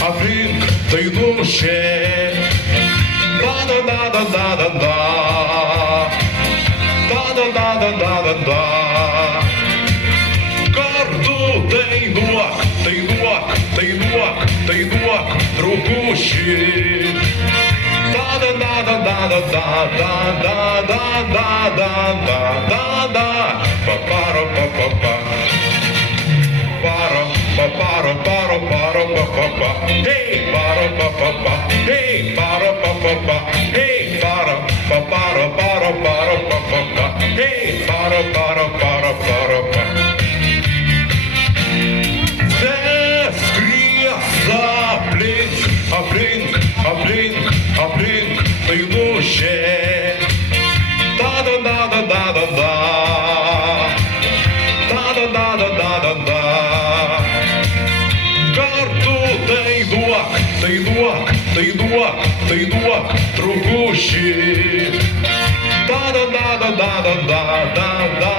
Аплінк, дайну ще. Да-да-да-да-да-да-да. Да-да-да-да-да-да-да. Карту дайнуак, другущий. Да-да-да-да-да-да-да-да-да-да-да-да. Па-паро-па-па-па. Паро-паро-паро-паро-па-па-па. Hey, паро-па-па-па. Hey, паро-па-па-па. Hey, паро-па-паро-паро-паро-па-па-па. Hey, паро-паро-паро-паро-па. Це скрізь аплінк, дайну ще. Да-да-да-да-да-да-да. Да-да-да-да-да-да-да. Карту дайнуак, другущий. Да-да-да-да-да-да-да-да-да.